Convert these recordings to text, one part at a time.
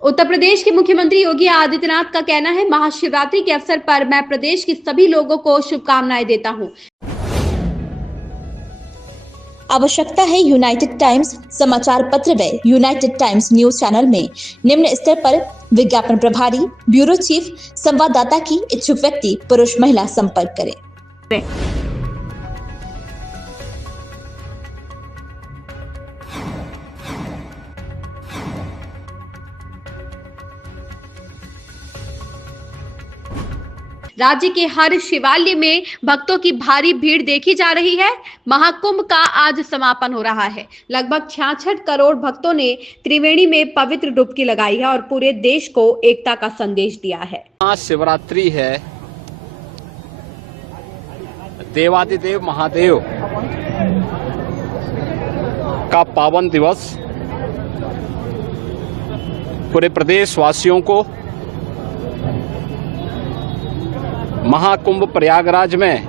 उत्तर प्रदेश के मुख्यमंत्री योगी आदित्यनाथ का कहना है, महाशिवरात्रि के अवसर पर मैं प्रदेश के सभी लोगों को शुभकामनाएं देता हूं। आवश्यकता है यूनाइटेड टाइम्स समाचार पत्र व यूनाइटेड टाइम्स न्यूज चैनल में निम्न स्तर पर विज्ञापन प्रभारी, ब्यूरो चीफ, संवाददाता की इच्छुक व्यक्ति पुरुष महिला संपर्क करें। राज्य के हर शिवालय में भक्तों की भारी भीड़ देखी जा रही है। महाकुंभ का आज समापन हो रहा है। लगभग 66 करोड़ भक्तों ने त्रिवेणी में पवित्र डुबकी लगाई है और पूरे देश को एकता का संदेश दिया है। महाशिवरात्रि है, देवादिदेव महादेव का पावन दिवस। पूरे प्रदेश वासियों को महाकुंभ प्रयागराज में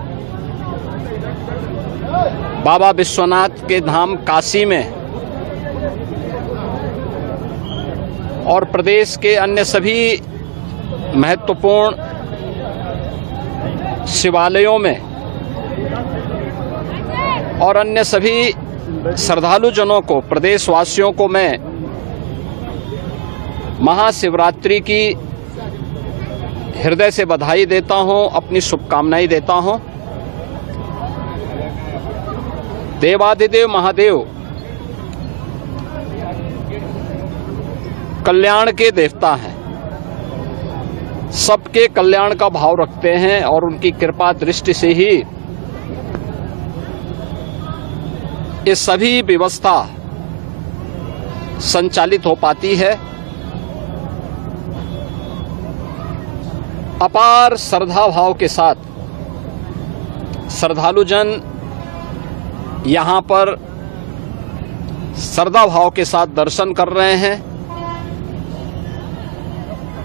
बाबा विश्वनाथ के धाम काशी में और प्रदेश के अन्य सभी महत्वपूर्ण शिवालयों में और अन्य सभी श्रद्धालु जनों को, प्रदेशवासियों को मैं महाशिवरात्रि की हृदय से बधाई देता हूं, अपनी शुभकामनाएं देता हूं। देवादिदेव महादेव कल्याण के देवता हैं, सबके कल्याण का भाव रखते हैं और उनकी कृपा दृष्टि से ही ये सभी व्यवस्था संचालित हो पाती है। अपार श्रद्धा भाव के साथ श्रद्धालु जन यहाँ पर श्रद्धा भाव के साथ दर्शन कर रहे हैं।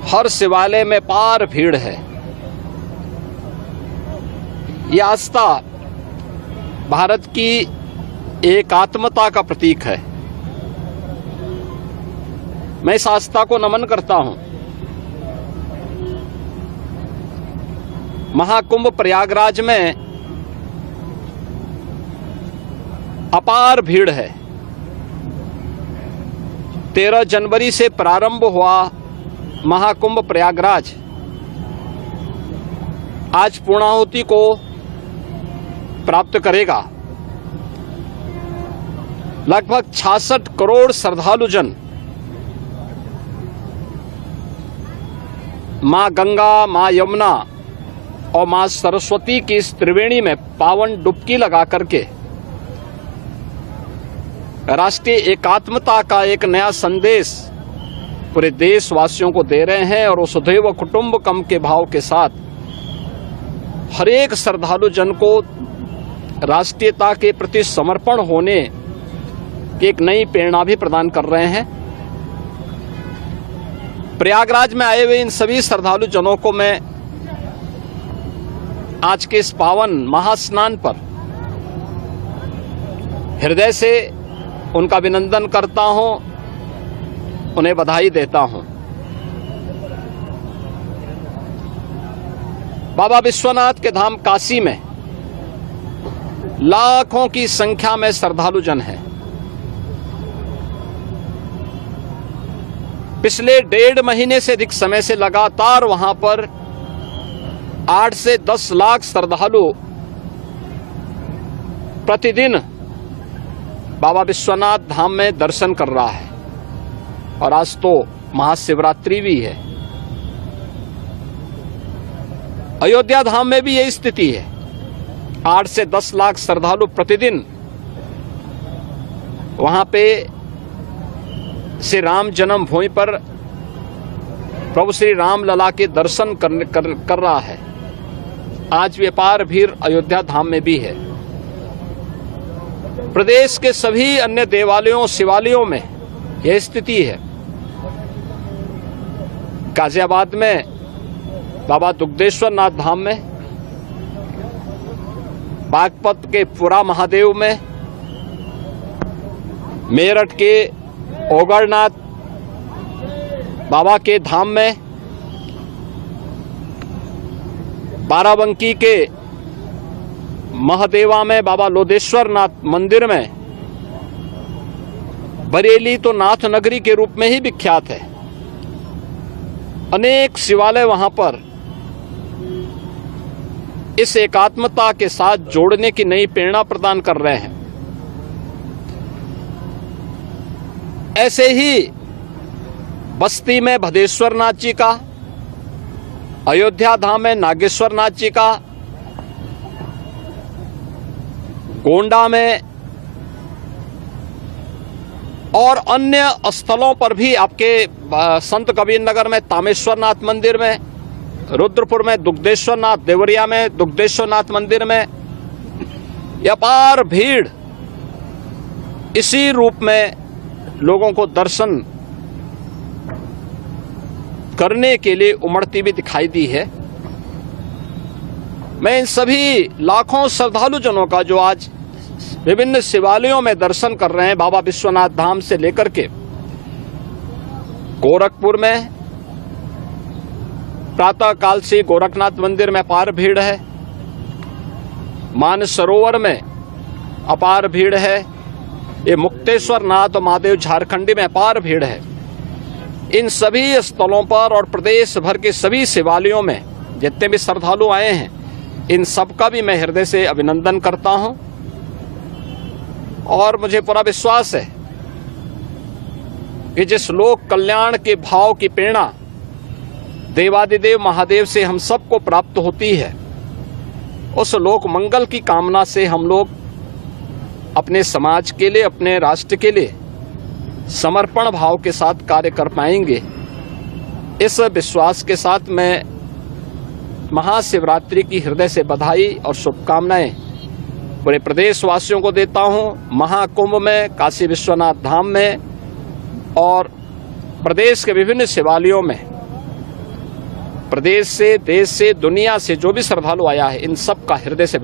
हर शिवालय में पार भीड़ है। यह आस्था भारत की एकात्मता का प्रतीक है। मैं इस आस्था को नमन करता हूं। महाकुंभ प्रयागराज में अपार भीड़ है। 13 जनवरी से प्रारंभ हुआ महाकुंभ प्रयागराज आज पूर्णाहुति को प्राप्त करेगा। लगभग 66 करोड़ श्रद्धालु जन मां गंगा, मां यमुना और मां सरस्वती की इस त्रिवेणी में पावन डुबकी लगा करके राष्ट्रीय एकात्मता का एक नया संदेश पूरे देशवासियों को दे रहे हैं और वसुधैव कुटुंबकम के भाव के साथ हर एक श्रद्धालु जन को राष्ट्रीयता के प्रति समर्पण होने की एक नई प्रेरणा भी प्रदान कर रहे हैं। प्रयागराज में आए हुए इन सभी श्रद्धालु जनों को मैं आज के इस पावन महास्नान पर हृदय से उनका अभिनंदन करता हूं, उन्हें बधाई देता हूं। बाबा विश्वनाथ के धाम काशी में लाखों की संख्या में श्रद्धालु जन हैं। पिछले 1.5 महीने से अधिक समय से लगातार वहां पर 8 से 10 लाख श्रद्धालु प्रतिदिन बाबा विश्वनाथ धाम में दर्शन कर रहा है और आज तो महाशिवरात्रि भी है। अयोध्या धाम में भी यही स्थिति है। 8 से 10 लाख श्रद्धालु प्रतिदिन वहां पे श्री राम जन्मभूमि पर प्रभु श्री राम लला के दर्शन कर रहा है। आज व्यापार भीड़ अयोध्या धाम में भी है। प्रदेश के सभी अन्य देवालयों, शिवालयों में यह स्थिति है। गाजियाबाद में बाबा दुग्धेश्वर नाथ धाम में, बागपत के पुरा महादेव में, मेरठ के ओगरनाथ बाबा के धाम में, बाराबंकी के महादेवा में, बाबा लोधेश्वर नाथ मंदिर में, बरेली तो नाथ नगरी के रूप में ही विख्यात है। अनेक शिवालय वहां पर इस एकात्मता के साथ जोड़ने की नई प्रेरणा प्रदान कर रहे हैं। ऐसे ही बस्ती में भदेश्वर नाथ जी का, अयोध्या धाम में नागेश्वर नाथ जी का, गोंडा में और अन्य स्थलों पर भी आपके संत कबीर नगर में तामेश्वर नाथ मंदिर में, रुद्रपुर में दुग्धेश्वर नाथ, देवरिया में दुग्धेश्वर नाथ मंदिर में अपार भीड़ इसी रूप में लोगों को दर्शन करने के लिए उमड़ती भी दिखाई दी है। मैं इन सभी लाखों श्रद्धालु जनों का जो आज विभिन्न शिवालयों में दर्शन कर रहे हैं, बाबा विश्वनाथ धाम से लेकर के गोरखपुर में प्रातः काल से गोरखनाथ मंदिर में अपार भीड़ है, मानसरोवर में अपार भीड़ है, ये मुक्तेश्वर नाथ और महादेव झारखंडी में अपार भीड़ है। इन सभी स्थलों पर और प्रदेश भर के सभी शिवालयों में जितने भी श्रद्धालु आए हैं, इन सब का भी मैं हृदय से अभिनंदन करता हूं और मुझे पूरा विश्वास है कि जिस लोक कल्याण के भाव की प्रेरणा देवादिदेव महादेव से हम सबको प्राप्त होती है, उस लोक मंगल की कामना से हम लोग अपने समाज के लिए, अपने राष्ट्र के लिए समर्पण भाव के साथ कार्य कर पाएंगे। इस विश्वास के साथ मैं महाशिवरात्रि की हृदय से बधाई और शुभकामनाएं पूरे प्रदेशवासियों को देता हूं। महाकुंभ में, काशी विश्वनाथ धाम में और प्रदेश के विभिन्न शिवालयों में, प्रदेश से, देश से, दुनिया से जो भी श्रद्धालु आया है, इन सब का हृदय से